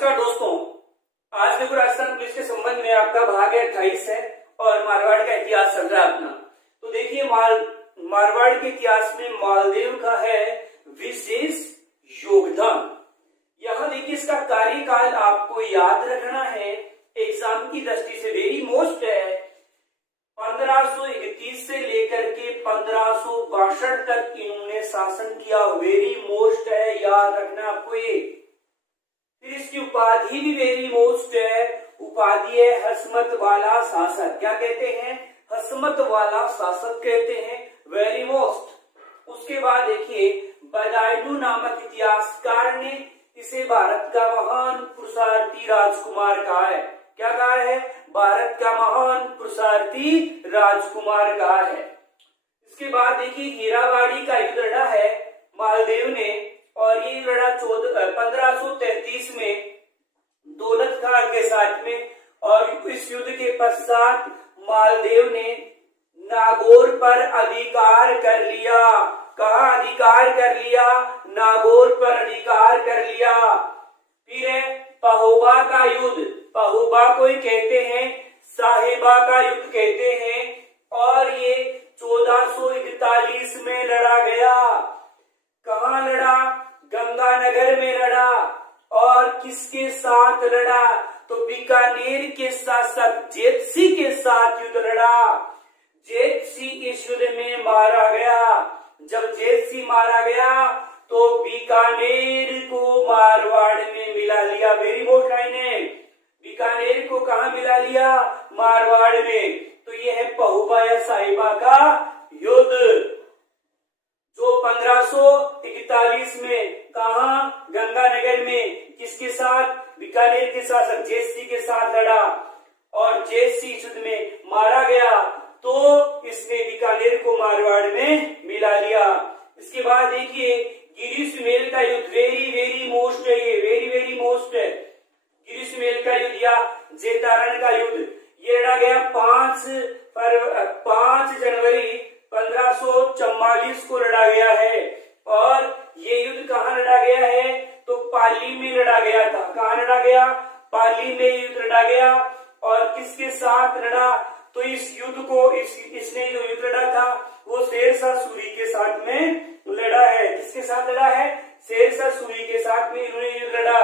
नमस्कार दोस्तों, आज देखो राजस्थान पुलिस के संबंध में आपका भाग 28 है और मारवाड़ का इतिहास चल रहा है अपना। तो देखिए मारवाड़ के इतिहास में मालदेव का है विशेष योगदान। यहाँ देखिए इसका कार्यकाल आपको याद रखना है, एग्जाम की दृष्टि से वेरी मोस्ट है। 1531 से लेकर के 1562 तक इन्होंने शासन किया, वेरी मोस्ट है, याद रखना आपको ये। फिर इसकी उपाधि भी वेरी मोस्ट है, उपाधि है हसमत वाला शासक। क्या कहते हैं? हसमत वाला शासक कहते हैं, वेरी मोस्ट। उसके बाद देखिए बदायूं नामक इतिहासकार ने इसे भारत का महान पुरुषार्थी राजकुमार कहा है। क्या कहा है? भारत का महान पुरुषार्थी राजकुमार कहा है। इसके बाद देखिए हीरावाड़ी का युद्ध लड़ा है मालदेव ने, और ये लड़ा 1533 में दौलत खान के साथ में। और इस युद्ध के पश्चात मालदेव ने नागौर पर अधिकार कर लिया। कहा अधिकार कर लिया? नागौर पर अधिकार कर लिया। फिर है पहोबा का युद्ध, पहोबा को ही कहते हैं साहिबा का युद्ध कहते हैं, और ये 1441 में लड़ा गया। कहाँ लड़ा? गंगानगर में लड़ा। और किसके साथ लड़ा? तो बीकानेर के शासक जेतसी के साथ युद्ध लड़ा। जेतसी इस युद्ध में मारा गया। जब जेतसी मारा गया तो बीकानेर को मारवाड़ में मिला लिया। वेरी मोस्ट लाइन है, बीकानेर को कहा मिला लिया? मारवाड़ में। तो ये है पहुबा या साहिबा का युद्ध, जो 1541 में कहा? गंगानगर में। किसके साथ? बीकानेर के शासक जेतसी के साथ लड़ा, और जेतसी युद्ध में मारा गया, तो इसने बीकानेर को मारवाड़ में मिला लिया। इसके बाद देखिए गिरिसुमेल का युद्ध, वेरी वेरी मोस्ट है, ये वेरी वेरी मोस्ट है। गिरिसुमेल का युद्ध या जेतारण का युद्ध, ये लड़ा गया 5 जनवरी 1544 को लड़ा गया है। और ये युद्ध कहाँ लड़ा गया है? तो पाली में लड़ा गया था। कहाँ लड़ा गया? पाली में युद्ध लड़ा गया। और किसके साथ लड़ा? तो इस युद्ध को इसने जो युद्ध लड़ा था वो शेरशाह सूरी के साथ में लड़ा है। किसके साथ लड़ा है? शेरशाह सूरी के साथ में इन्होंने युद्ध लड़ा।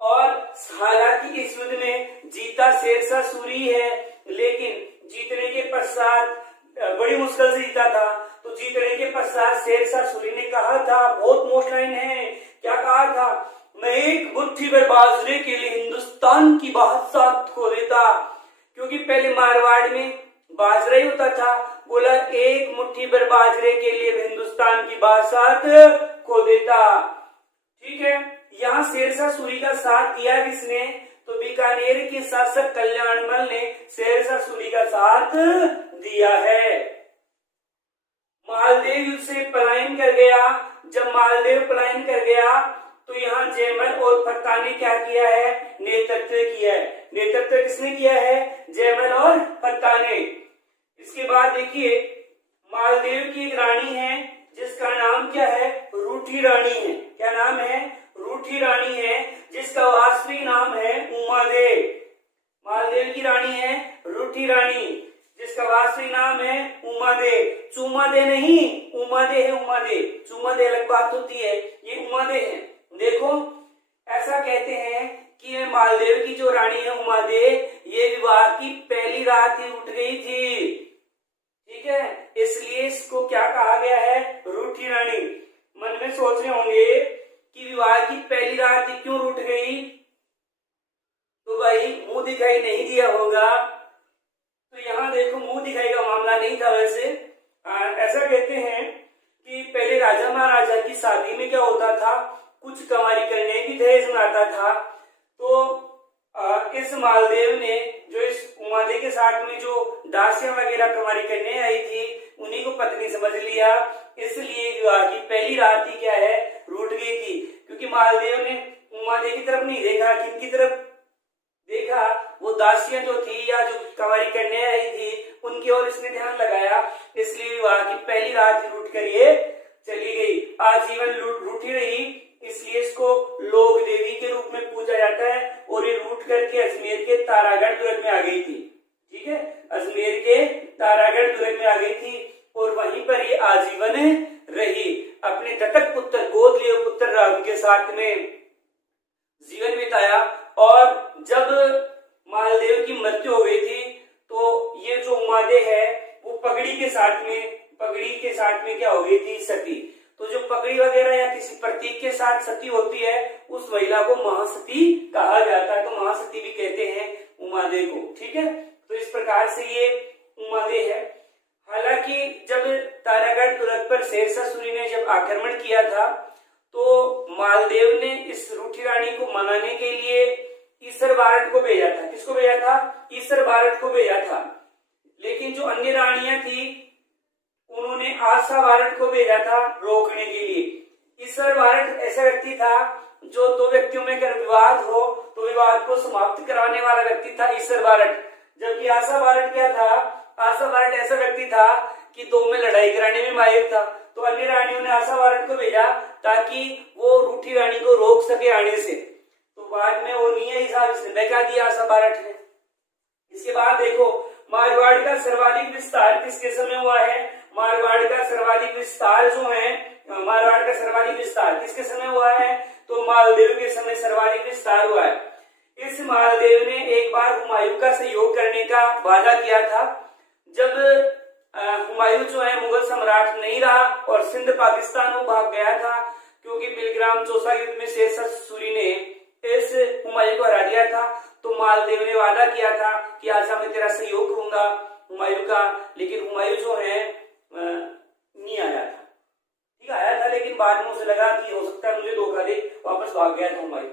और हालांकि इस युद्ध में जीता शेरशाह सूरी है, लेकिन जीतने के पश्चात बड़ी मुश्किल से जीता था। तो जीतने के पश्चात शेरशाह सूरी ने कहा था, बहुत मोस्ट लाइन है, क्या कहा था? मैं एक मुट्ठी भर बाजरे के लिए हिंदुस्तान की बादशाह खो देता। क्योंकि पहले मारवाड़ में बाजरा ही होता था। बोला एक मुट्ठी भर बाजरे के लिए हिंदुस्तान की बादशाह खो देता। ठीक है, यहाँ शेरशाह सूरी का साथ दिया किसने? तो बीकानेर के शासक कल्याणमल ने शेरशाह सूरी का साथ दिया है। मालदेव युद्ध से पलायन कर गया। जब मालदेव पलायन कर गया तो यहाँ जयमल और फत्ता ने क्या किया है? नेतृत्व किया है। नेतृत्व किसने किया है? जयमल और फत्ता ने। इसके बाद देखिए मालदेव की एक रानी है जिसका नाम क्या है? रूठी रानी है। क्या नाम है? रूठी रानी है, जिसका वास्तविक नाम है उमादेव। मालदेव की रानी है रूठी रानी, जिसका वास्तविक नाम है उमादेव। चुमादे नहीं, उमादे है, उमादे। चुमादे अलग बात होती है, ये उमादे है। देखो ऐसा कहते हैं कि मालदेव की जो रानी है उमादे, ये विवाह की पहली रात ही उठ गई थी। ठीक है, इसलिए इसको क्या कहा गया है? रूठी रानी। मन में सोच रहे होंगे कि विवाह की पहली रात ही क्यों उठ गई? तो भाई मुंह दिखाई नहीं दिया होगा। तो यहाँ देखो मुंह दिखाई का मामला नहीं था। वैसे ऐसा कहते हैं कि पहले राजा महाराजा की शादी में क्या होता था? कुछ कंवारी करने की दहेज में आता था। तो इस मालदेव ने जो इस उमादे के साथ में जो दासियां वगैरह कंवारी करने आई थी, उन्हीं को पत्नी समझ लिया। इसलिए विवाह की पहली रात ही क्या है? रूठ गई थी। क्योंकि मालदेव ने उमादे की तरफ नहीं देखा, किनकी तरफ देखा? वो दासियां जो थी या जो कंवारी करने आई थी उनकी ओर इसने ध्यान लगाया। इसलिए विवाह की पहली रात रूठ कर ये चली गई। आजीवन रूठी रही। इसलिए इसको लोक देवी के रूप में पूजा जाता है। और ये रूट करके अजमेर के तारागढ़ दुर्ग में आ गई थी। ठीक है, अजमेर के तारागढ़ दुर्ग में आ गई थी और वहीं पर ये आजीवन रही। अपने दत्तक पुत्र गोद लिए पुत्र राम के साथ में जीवन बिताया। और जब मालदेव की मृत्यु हो गई थी तो ये जो उमादे है वो पगड़ी के साथ में क्या हो गई थी, सती। तो जो पगड़ी वगैरह या किसी प्रतीक के साथ सती होती है उस महिला को महासती कहा जाता है। तो महासती भी कहते हैं उमादे को। ठीक है, तो इस प्रकार से ये उमादे है। हालांकि जब तारागढ़ दुर्ग पर शेरशाह सूरी ने जब आक्रमण किया था तो मालदेव ने इस रूठी रानी को मनाने के लिए ईसर बारट को भेजा था। किसको भेजा था? ईसर बारट को भेजा था। लेकिन जो अन्य रानियां थी उन्होंने आशा बारट को भेजा था रोकने के लिए। ईसर बारट ऐसा व्यक्ति था जो दो व्यक्तियों में अगर विवाद हो तो विवाद को समाप्त कराने वाला व्यक्ति था ईसर बारट। जबकि आशा बारट क्या था? आशा बारट ऐसा व्यक्ति था कि दो में लड़ाई कराने में माहिर था। तो अन्य रानियों ने आशा बारट को भेजा ताकि वो रूठी रानी को रोक सके आने से। तो बाद में वो नहीं है साहब, इसने बहका दिया आशा बारट ने। इसके बाद देखो मारवाड़ का सर्वाधिक विस्तार किसके समय हुआ है? मारवाड़ का सर्वाधिक विस्तार जो है, मारवाड़ का सर्वाधिक विस्तार किसके समय हुआ है? तो मालदेव के समय सर्वाधिक विस्तार हुआ है। इस मालदेव ने एक बार हुमायूं का सहयोग करने का वादा किया था। जब हुमायूं जो है मुगल सम्राट नहीं रहा और सिंध पाकिस्तान को भाग गया था, क्योंकि बिलग्राम चौसा युद्ध में शेरशाह सूरी ने इस हुमायूं को हरा दिया था। तो मालदेव ने वादा किया था कि आजा मैं तेरा सहयोग करूंगा हुमायूं का। लेकिन हुमायूं जो है नहीं आया था। ठीक आया था लेकिन बाद में उसे लगा कि हो सकता है मुझे धोखा दे, वापस भाग गया था हुमायूं।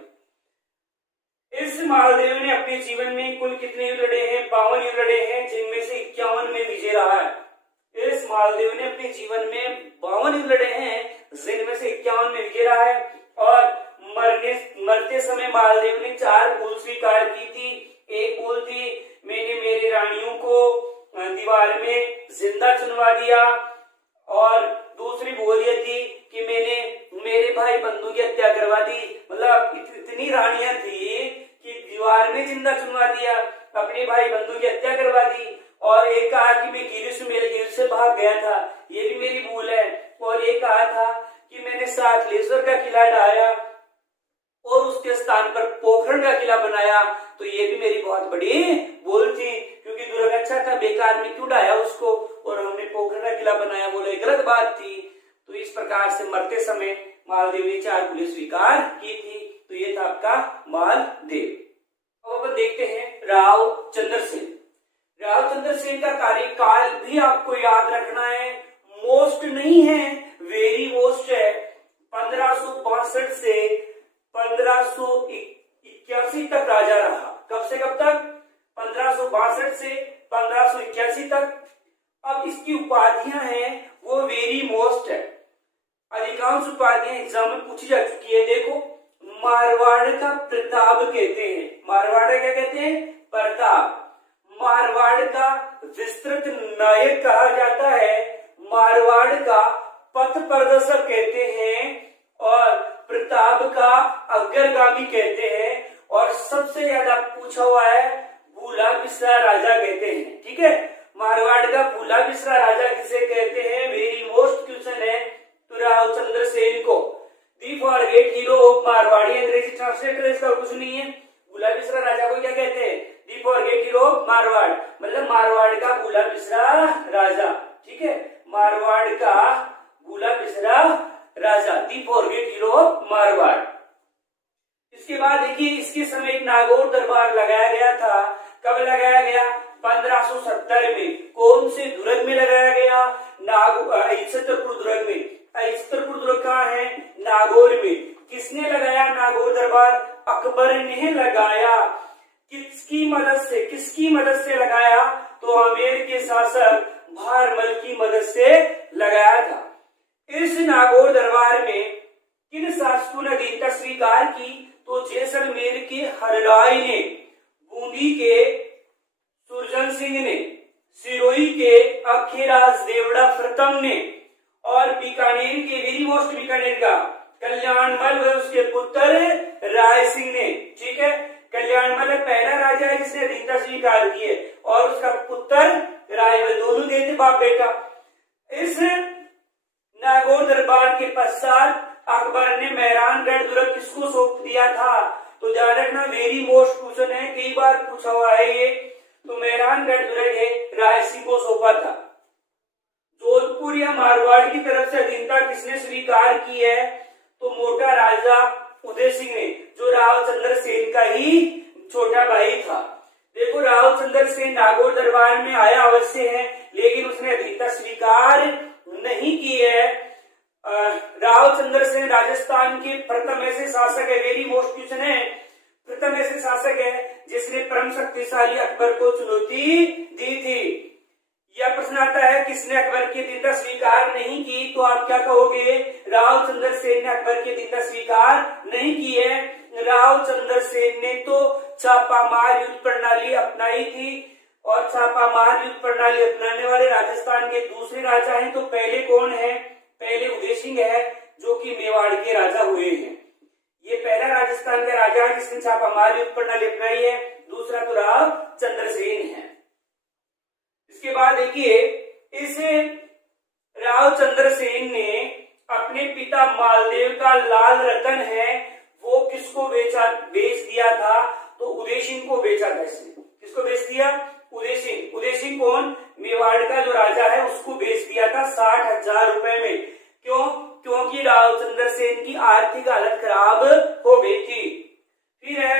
इस मालदेव ने अपने जीवन में कुल कितने युद्ध लड़े हैं? 52 युद्ध लड़े हैं, जिनमें से 51 में विजय रहा है। इस मालदेव ने अपने जीवन में 52 युद्ध लड़े हैं, जिनमें से 51 में विजय रहा है। और मरते समय मालदेव ने 4 भूल स्वीकार की थी। एक भूल थी मैंने मेरे रानियों को दीवार में जिंदा चुनवा दिया, और दूसरी भूल ये थी कि मैंने मेरे भाई बंधु की हत्या करवा दी। मतलब इतनी रानियां थी कि दीवार में जिंदा चुनवा दिया, अपने भाई बंधु की हत्या करवा दी। और एक कहा कि मैं गिर से भाग गया था, ये भी मेरी भूल है। और एक कहा था कि मैंने सातलेश्वर का किला ढाया और उसके स्थान पर पोखरण का किला बनाया, तो ये भी मेरी बहुत बड़ी भूल थी। क्योंकि दुर्ग अच्छा था, बेकार में क्यों ढाया उसको और हमने पोखरण का किला बनाया, बोले गलत बात थी। तो इस प्रकार से मरते समय मालदेव ने 4 भूलें स्वीकार की थी। तो ये था आपका मालदेव। अब अपन देखते हैं राव चंद्रसेन। राव चंद्रसेन का कार्यकाल भी आपको याद रखना है, मोस्ट नहीं है, वेरी मोस्ट है। 1562 से 1581 तक राजा रहा। कब से कब तक? 1562 से 1581 तक। अब इसकी उपाधियां हैं वो वेरी मोस्ट है। अधिकांश उपाधियां एग्जाम में पूछी जा चुकी है। देखो मारवाड़ का प्रताप कहते हैं। मारवाड़ का क्या कहते हैं? प्रताप। मारवाड़ का विस्तृत नायक कहा जाता है। मारवाड़ का पथ प्रदर्शक कहते हैं और प्रताप का अग्रगामी कहते हैं। और सबसे ज्यादा पूछा हुआ है भूला बिसरा राजा कहते हैं। ठीक है, मारवाड़ का भूला बिसरा राजा किसे कहते हैं? वेरी मोस्ट क्वेश्चन है। तो राव चंद्रसेन को दी फॉरगेट हीरो ऑफ मारवाड़ी, अंग्रेजी ट्रांसलेटर इसका कुछ नहीं है। भूला बिसरा राजा को क्या कहते हैं? दी फॉरगेट हीरो ऑफ मारवाड़, मतलब मारवाड़ का भूला बिसरा राजा। ठीक है, मारवाड़ का भूला बिसरा राजा, दी फॉरगेट हीरो ऑफ मारवाड़। इसके बाद देखिए इसके समय एक नागौर दरबार लगाया गया था। कब लगाया गया? 1570 में। कौन से दुर्ग में लगाया गया? छतरपुर दुर्ग में। छतरपुर दुर्ग कहाँ है? नागौर में। किसने लगाया नागौर दरबार? अकबर ने लगाया। किसकी मदद से लगाया? तो आमेर के शासक भारमल की मदद से लगाया था। इस नागौर दरबार में किन शासकों ने अधीनता स्वीकार की? तो जैसलमेर के हरराय ने, बूंदी के सुरजन सिंह ने, सिरोही के अखीराज देवड़ा प्रथम ने, और बीकानेर के वेरी मोस्ट बीकानेर का कल्याणमल व उसके पुत्र राय सिंह ने। ठीक है, कल्याणमल पहला राजा है जिसने अधीनता स्वीकार की है और उसका पुत्र रायमल, दोनों गए थे बाप बेटा। इस नागौर दरबार के पश्चात अकबर ने मेहरानगढ़ दुर्ग किसको सौंप दिया था? तो ध्यान रखना, वेरी मोस्ट क्वेश्चन है, कई बार पूछा हुआ है ये। तो मेहरानगढ़ दुर्ग है राय सिंह को सौंपा था। जोधपुर या मारवाड़ की तरफ से अधीनता किसने स्वीकार की है? तो मोटा राजा उदय सिंह ने, जो रावचंद्र सेन का ही छोटा भाई था। देखो, रावचंद्र सेन नागौर दरबार में आया अवश्य है, लेकिन उसने अधीनता स्वीकार नहीं की है। रावचंद्र सेन राजस्थान के प्रथम ऐसे शासक है, वेरी मोस्ट क्वेश्चन है, प्रथम ऐसे शासक है जिसने परम शक्तिशाली अकबर को चुनौती दी थी। यह प्रश्न आता है किसने अकबर की अधीनता स्वीकार नहीं की? तो आप क्या कहोगे? रावचंद्र सेन ने अकबर की अधीनता स्वीकार नहीं की है। रावचंद्र सेन ने तो छापामार युद्ध प्रणाली अपनाई थी, और छापामार युद्ध प्रणाली अपनाने वाले राजस्थान के दूसरे राजा हैं। तो पहले कौन है? पहले उदय सिंह है, जो कि मेवाड़ के राजा हुए हैं। ये पहला राजस्थान का राजा है जिसने छापामार युद्ध प्रणाली अपनाई है। दूसरा तो रावचंद्र सेन है। इसके बाद देखिए, इस रावचंद्र सेन ने अपने पिता मालदेव का लाल रतन है वो किसको बेच दिया था? तो उदय सिंह को बेचा था इसने। किसको बेच दिया? उदय सिंह। उदय सिंह कौन? मेवाड़ का जो राजा है उसको बेच दिया था 60,000 रुपए में। क्यों? क्योंकि रावचंद्र सेन की आर्थिक हालत खराब हो गई थी। फिर है,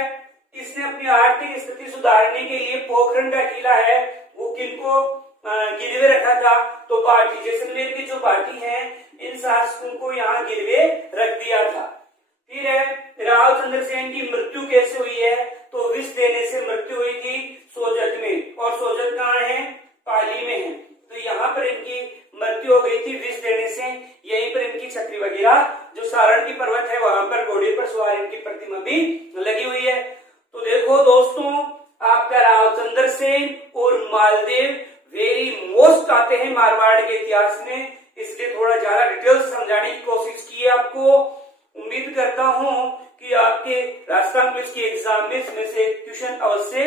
इसने अपनी आर्थिक स्थिति सुधारने के लिए पोखरण का किला है वो किनको गिरवे रखा था? तो बाटी, जैसलमेर की जो बाटी है, इन शासकों को यहाँ गिरवे रख दिया था। फिर है, रावचंद्र सेन की मृत्यु कैसे हुई है? तो विष देने से मृत्यु हुई थी सोजत में, और सोजत कहाँ है? पाली में है। तो यहाँ पर इनकी मृत्यु हो गई थी विष देने से। यहीं पर इनकी छतरी वगैरह, जो सारण की पर्वत है वहां पर घोड़े पर सवार इनकी प्रतिमा भी लगी हुई है। तो देखो दोस्तों, आपका रावचंद्र सेन और मालदेव वेरी मोस्ट आते हैं मारवाड़ के इतिहास में, इसलिए थोड़ा ज्यादा डिटेल से समझाने की कोशिश की है आपको। उम्मीद करता हूं कि आपके राजस्थान पुलिस के एग्जाम में इसमें से क्वेश्चन अवश्य